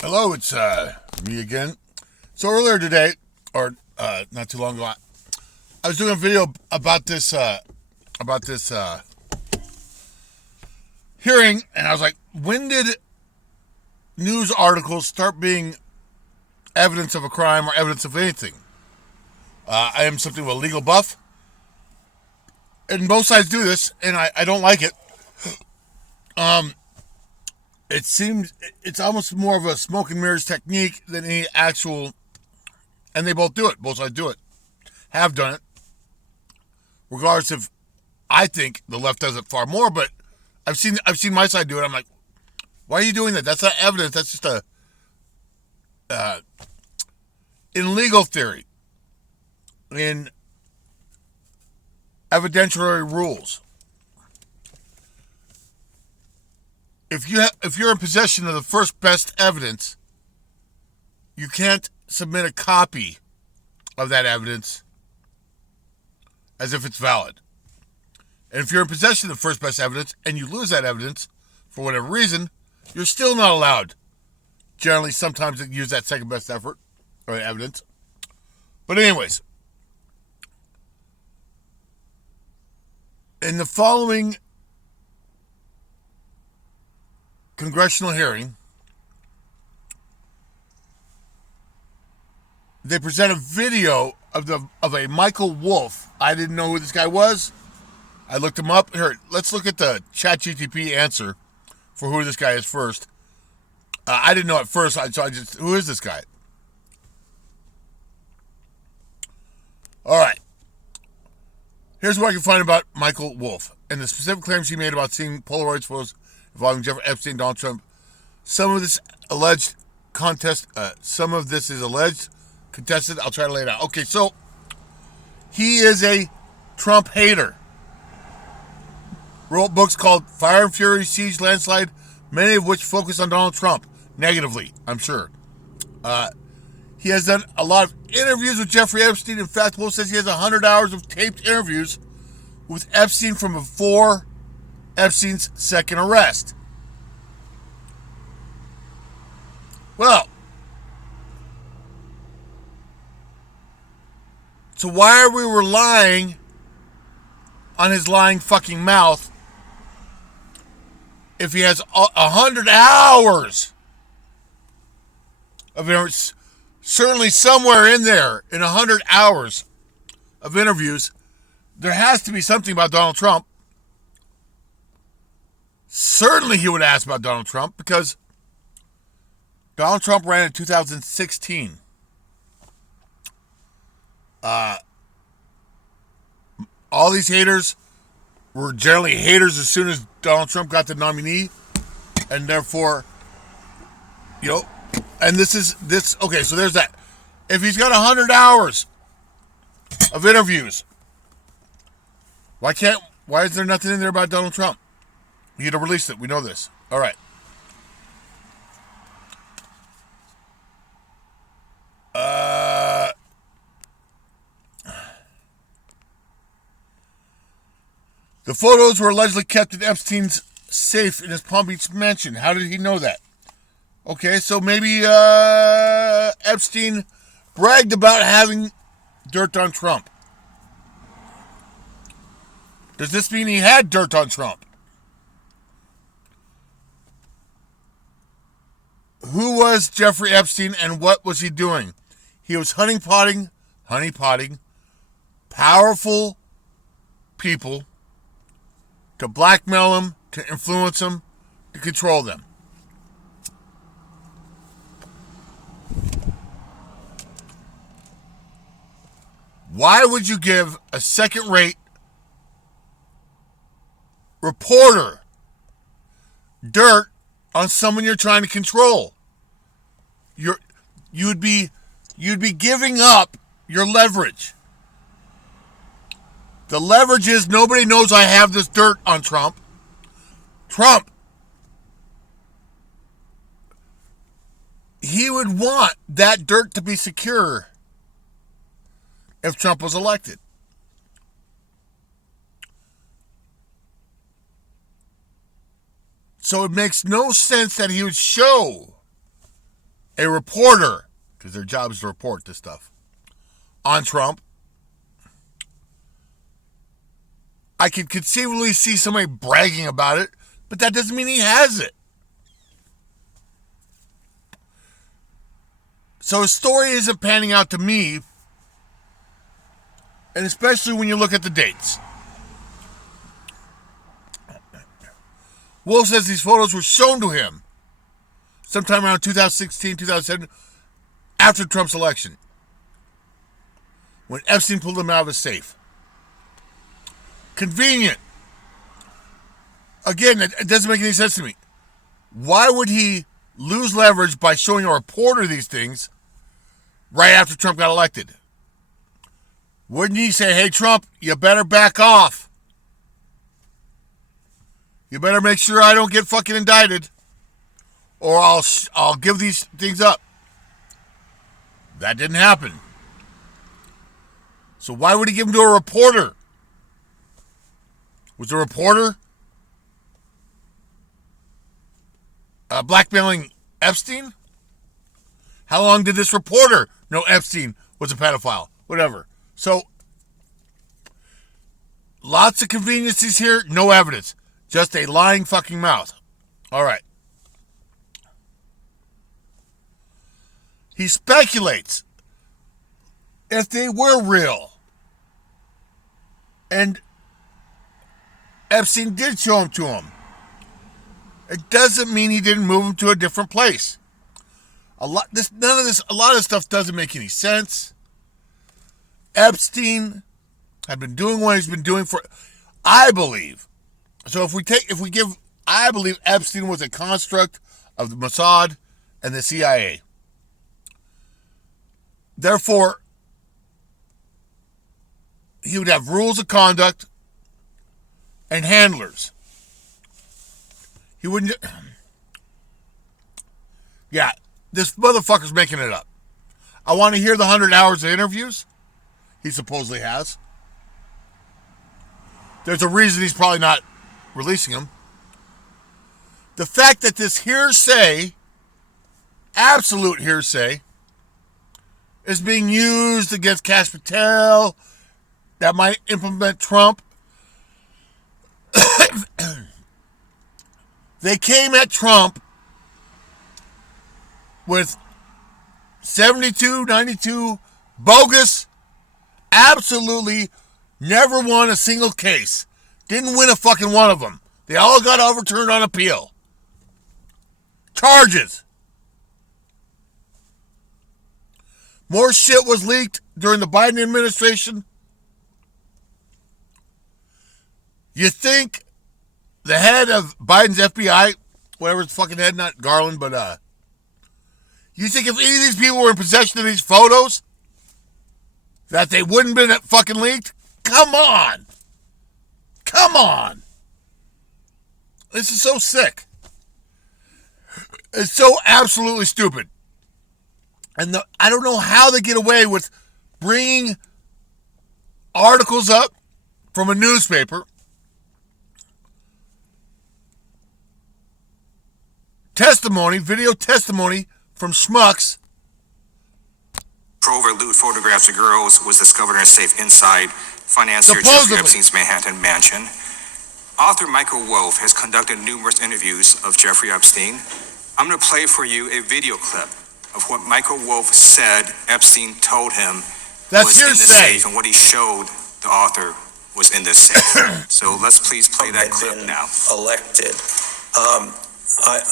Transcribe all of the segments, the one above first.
Hello, it's me again. So earlier today, or not too long ago, I was doing a video about this hearing, and I was like, when did news articles start being evidence of a crime or evidence of anything? I am something of a legal buff, and both sides do this, and I don't like it. It seems it's almost more of a smoke and mirrors technique than any actual, and they both do it. Both sides do it, have done it, regardless of. I think the left does it far more, but I've seen my side do it. I'm like, why are you doing that? That's not evidence. That's just a in legal theory, in evidentiary rules. If you're in possession of the first best evidence, you can't submit a copy of that evidence as if it's valid. And if you're in possession of the first best evidence and you lose that evidence for whatever reason, you're still not allowed. Generally, sometimes they use that second best effort or evidence. But anyways, in the following congressional hearing, they present a video of a Michael Wolff. I didn't know who this guy was. I looked him up. Here, let's look at the ChatGTP answer for who this guy is first. I didn't know at first, so I just, who is this guy? All right. Here's what I can find about Michael Wolff and the specific claims he made about seeing Polaroid photos involving Jeffrey Epstein and Donald Trump. Some of this is alleged, contested. I'll try to lay it out. Okay, so he is a Trump hater. Wrote books called Fire and Fury, Siege, Landslide, many of which focus on Donald Trump negatively, I'm sure. He has done a lot of interviews with Jeffrey Epstein. In fact, Wolff says he has 100 hours of taped interviews with Epstein from before Epstein's second arrest. Well, so why are we relying on his lying fucking mouth if he has 100 hours of interviews? Certainly somewhere in there, in 100 hours of interviews, there has to be something about Donald Trump. Certainly he would ask about Donald Trump because Donald Trump ran in 2016. All these haters were generally haters as soon as Donald Trump got the nominee, and therefore, and okay, so there's that. If he's got 100 hours of interviews, why is there nothing in there about Donald Trump? He'd have released it. We know this. All right. The photos were allegedly kept in Epstein's safe in his Palm Beach mansion. How did he know that? Okay, so maybe Epstein bragged about having dirt on Trump. Does this mean he had dirt on Trump? Who was Jeffrey Epstein and what was he doing? He was honeypotting powerful people to blackmail them, to influence them, to control them. Why would you give a second-rate reporter dirt on someone you're trying to control? You'd be giving up your leverage. The leverage is nobody knows I have this dirt on Trump. He would want that dirt to be secure if Trump was elected. So it makes no sense that he would show a reporter, because their job is to report this stuff, on Trump, I could conceivably see somebody bragging about it, but that doesn't mean he has it. So his story isn't panning out to me, and especially when you look at the dates. Wolf says these photos were shown to him sometime around 2016, 2007, after Trump's election, when Epstein pulled them out of his safe. Convenient. Again, it doesn't make any sense to me. Why would he lose leverage by showing a reporter these things right after Trump got elected? Wouldn't he say, hey, Trump, you better back off. You better make sure I don't get fucking indicted, or I'll give these things up. That didn't happen. So why would he give them to a reporter? Was the reporter blackmailing Epstein? How long did this reporter know Epstein was a pedophile? Whatever. So, lots of conveniences here, no evidence. Just a lying fucking mouth. All right. He speculates if they were real and Epstein did show them to him, it doesn't mean he didn't move them to a different place. A lot of this stuff doesn't make any sense. Epstein had been doing what he's been doing for, I believe. So I believe Epstein was a construct of the Mossad and the CIA. Therefore, he would have rules of conduct and handlers. He wouldn't. Yeah, this motherfucker's making it up. I want to hear the 100 hours of interviews he supposedly has. There's a reason he's probably not releasing them. The fact that this hearsay, absolute hearsay, is being used against Kash Patel, that might implement Trump. They came at Trump with 72, 92 bogus, absolutely never won a single case. Didn't win a fucking one of them. They all got overturned on appeal. Charges. More shit was leaked during the Biden administration. You think the head of Biden's FBI, whatever his fucking head, not Garland, but you think if any of these people were in possession of these photos, that they wouldn't been fucking leaked? Come on. Come on. This is so sick. It's so absolutely stupid. And I don't know how they get away with bringing articles up from a newspaper, video testimony from schmucks. Trove or lewd photographs of girls was discovered in a safe inside financier Jeffrey Epstein's Manhattan mansion. Author Michael Wolff has conducted numerous interviews of Jeffrey Epstein. I'm going to play for you a video clip of what Michael Wolff said Epstein told him was in the safe, and what he showed the author was in this safe. So let's please play that clip now. Elected.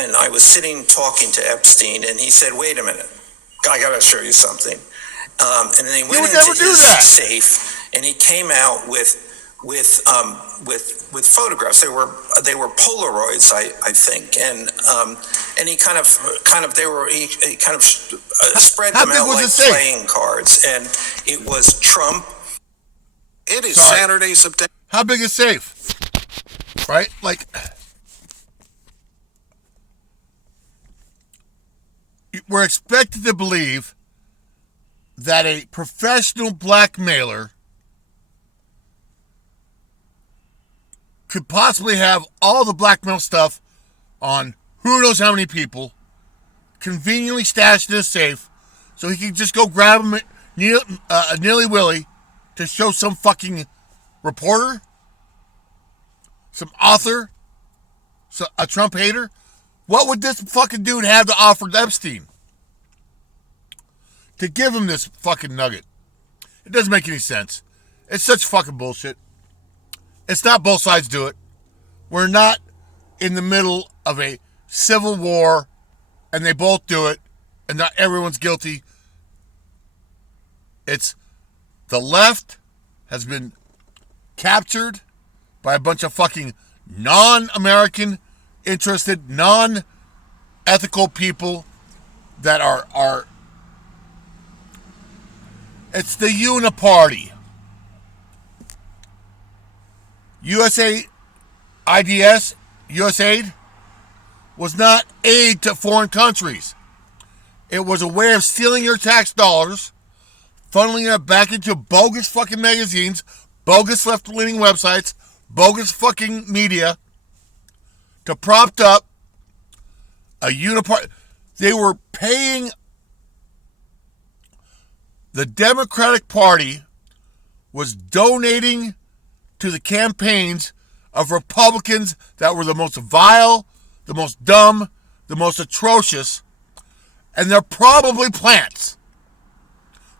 And I was sitting talking to Epstein, and he said, "Wait a minute, I got to show you something." And then he went into his safe, and he came out with photographs. They were Polaroids, I think, and he kind of spread them out like playing cards, and it was Trump. It is Saturday, September. How big is safe? Right, like. We're expected to believe that a professional blackmailer could possibly have all the blackmail stuff on who knows how many people, conveniently stashed in his safe so he could just go grab him nilly-willy to show some fucking reporter, some author, a Trump hater? What would this fucking dude have to offer Epstein to give him this fucking nugget? It doesn't make any sense. It's such fucking bullshit. It's not both sides do it. We're not in the middle of a civil war and they both do it and not everyone's guilty. It's the left has been captured by a bunch of fucking non-American interested, non-ethical people that are it's the uniparty. USAID was not aid to foreign countries. It was a way of stealing your tax dollars, funneling it back into bogus fucking magazines, bogus left-leaning websites, bogus fucking media to prop up a uniparty. They were paying the Democratic Party was donating to the campaigns of Republicans that were the most vile, the most dumb, the most atrocious, and they're probably plants.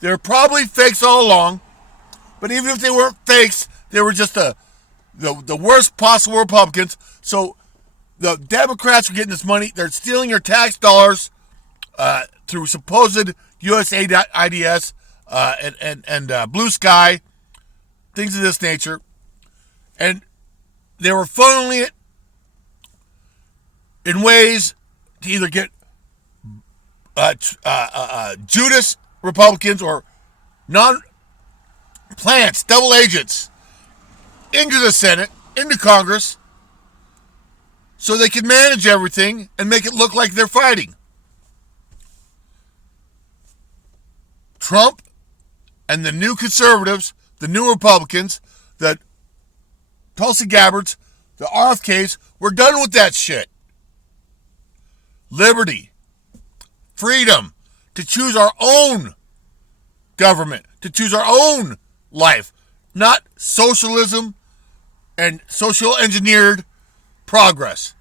They're probably fakes all along, but even if they weren't fakes, they were just the worst possible Republicans. So the Democrats are getting this money. They're stealing your tax dollars through supposed USAID and Blue Sky, things of this nature. And they were funneling it in ways to either get Judas Republicans or non-plants, double agents, into the Senate, into Congress, so they can manage everything and make it look like they're fighting. Trump and the new conservatives, the new Republicans, the Tulsi Gabbards, the RFKs, we're done with that shit. Liberty, freedom to choose our own government, to choose our own life, not socialism and social engineered progress.